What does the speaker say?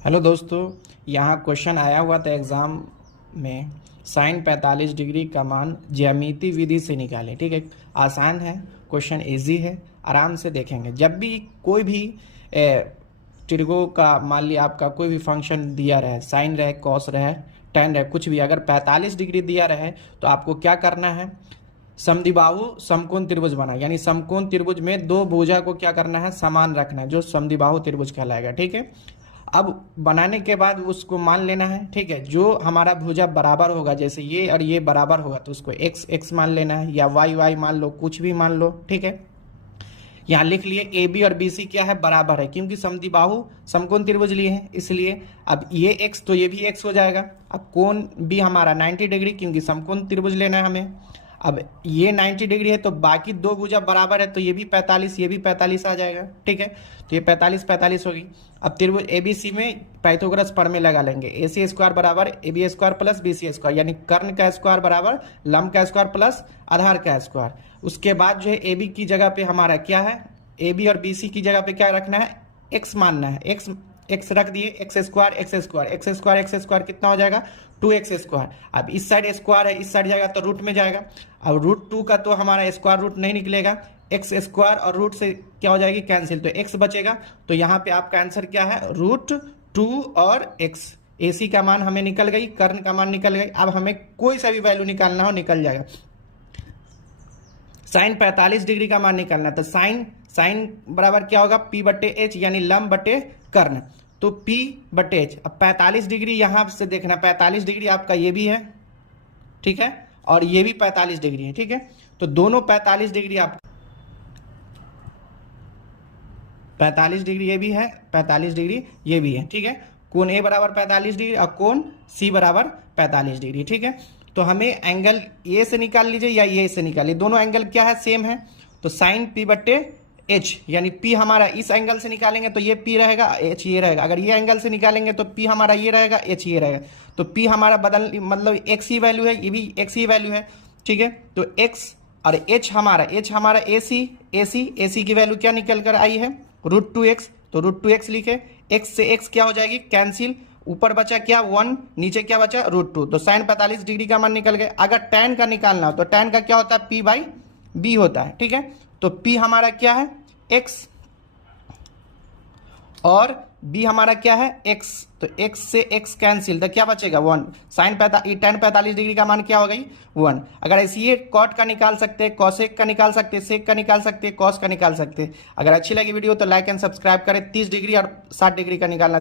Hello दोस्तों, यहाँ question आया हुआ था एग्ज़ाम में। साइन 45 डिग्री का मान ज्यामिति विधि से निकालें। ठीक है, आसान है, क्वेश्चन इजी है, आराम से देखेंगे। जब भी कोई भी त्रिगो का मान लिया आपका कोई भी फंक्शन दिया रहे, साइन रहे, कॉस रहे, टेन रहे, कुछ भी, अगर 45 डिग्री दिया रहे तो आपको क्या करना है, समद्विबाहु समकोण त्रिभुज बना, यानी समकोण त्रिभुज में दो भुजा को क्या करना है, समान रखना है, जो समद्विबाहु त्रिभुज कहलाएगा। ठीक है, अब बनाने के बाद उसको मान लेना है। ठीक है, जो हमारा भुजा बराबर होगा, जैसे ये और ये बराबर होगा तो उसको एक्स एक्स मान लेना है, या वाई वाई मान लो, कुछ भी मान लो। ठीक है, यहाँ लिख लिए ए बी और बी सी क्या है, बराबर है, क्योंकि समद्विबाहु समकोण त्रिभुज लिए हैं इसलिए। अब ये एक्स तो ये भी एक्स हो जाएगा। अब कोण भी हमारा 90 डिग्री, क्योंकि समकोण त्रिभुज लेना है हमें। अब ये 90 डिग्री है तो बाकी दो भुजा बराबर है, तो ये भी 45, ये भी 45 आ जाएगा। ठीक है, तो ये 45 45 होगी। अब त्रिभुज एबीसी में पाइथागोरस प्रमेय लगा लेंगे। ए सी स्क्वायर बराबर A B square plus B C square, यानी कर्ण का स्क्वायर बराबर लंब का स्क्वायर प्लस आधार का स्क्वायर। उसके बाद जो है ए बी की जगह पे हमारा क्या है, ए बी और बी सी की जगह पे क्या रखना है, एक्स मानना है। एक्स एक्स रख दिए, x square x square x square x square कितना हो जाएगा, 2x स्क्वायर। अब इस साइड स्क्वायर है, इस साइड जाएगा तो रूट में जाएगा। अब रूट 2 का तो हमारा स्क्वायर रूट नहीं निकलेगा, एक्स स्क्वायर और रूट से क्या हो जाएगी, कैंसिल, तो एक्स बचेगा। तो यहाँ पे आपका आंसर क्या है, √2 और एक्स। AC का मान हमें निकल गई, कर्ण का मान निकल गई। अब हमें कोई सा भी वैल्यू निकालना हो निकल जाएगा। साइन 45 डिग्री का मान निकालना है तो साइन साइन बराबर क्या होगा, P/H, यानी लंब बटे कर्ण, तो P/H। अब 45 डिग्री यहां से देखना, 45 डिग्री आपका ये भी है, ठीक है, और ये भी 45 डिग्री है। ठीक है, तो दोनों 45 डिग्री, आप 45 डिग्री ये भी है, 45 डिग्री ये भी है। ठीक है, कोण A बराबर 45 डिग्री और कोण C बराबर 45 डिग्री। ठीक है, तो हमें एंगल ए से निकाल लीजिए या ये से निकालिए, दोनों एंगल क्या है, सेम है। तो साइन P/H, यानी P हमारा इस एंगल से निकालेंगे तो ये P रहेगा, H ये रहेगा। अगर ये एंगल से निकालेंगे तो P हमारा ये रहेगा, H ये रहेगा। तो P हमारा बदल मतलब x ही वैल्यू है, ये भी x ही वैल्यू है। ठीक है, तो x और h हमारा AC की वैल्यू क्या निकल कर आई है, √2x, तो √2x लिखे, x से x क्या हो जाएगी, कैंसिल, ऊपर बचा क्या 1, नीचे क्या बचा √2, तो साइन 45 डिग्री का मान निकल गया। अगर tan का निकालना हो तो tan का क्या होता है, P/B होता है। ठीक है, तो P हमारा क्या है, x, और B हमारा क्या है, x, तो x से x कैंसिल, तो क्या बचेगा 1। साइन tan 45 डिग्री का मान क्या हो गई, 1। अगर ऐसे ये कॉट का निकाल सकते हैं, कॉसेक का निकाल सकते हैं, सेक का निकाल सकते हैं, कॉस का निकाल सकते हैं। अगर अच्छी लगी वीडियो तो लाइक एंड सब्सक्राइब करें। 30 डिग्री और 60 डिग्री का निकालना